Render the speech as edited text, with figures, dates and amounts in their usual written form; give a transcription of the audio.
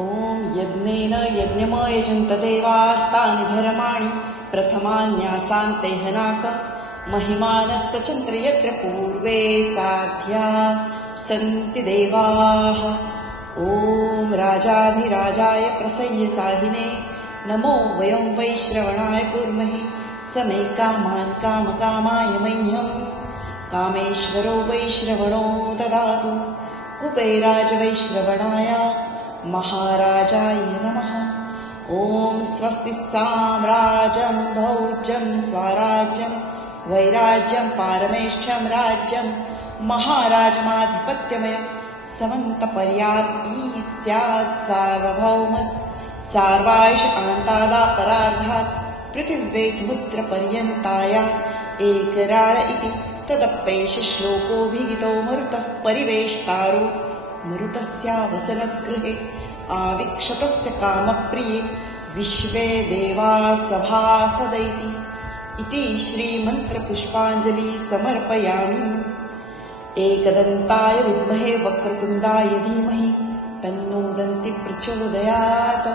ॐ यज्ञेन यज्ञमयजन्त देवास्तानि धर्माणि प्रथमान्यासान्ते हनाकं महिमानस्य चन्द्र यत्र पूर्वे साध्या सन्ति देवाः। ॐ राजाधिराजाय प्रसय्यसाहिने नमो वयं वैश्रवणाय कुर्महि समे कामान् कामकामाय मह्यं कामेश्वरो वैश्रवणो ददातु। कुबेराज वैश्रवणाय महाराजाय नमः। ॐ स्वस्ति साम्राज्यं भौज्यं स्वराज्यं वैराज्यं पारमेष्ठ्यं राज्यं महाराजमाधिपत्यमयं समन्तपर्यात् ईस्यात् सार्वभौमस् सार्वायुष कान्तादापरार्धात् पृथिव्ये समुद्रपर्यन्ताया एकराळ इति तदप्येष श्लोकोऽभिहितो मरुतः परिवेष्टारो मरुतस्यावसनगृहे आविक्षतस्य कामप्रिये विश्वे देवा सभासदैति इति श्रीमन्त्रपुष्पाञ्जलि समर्पयामि। एकदन्ताय विद्महे वक्रतुण्डाय धीमहि तन्नो दन्ति प्रचोदयात्।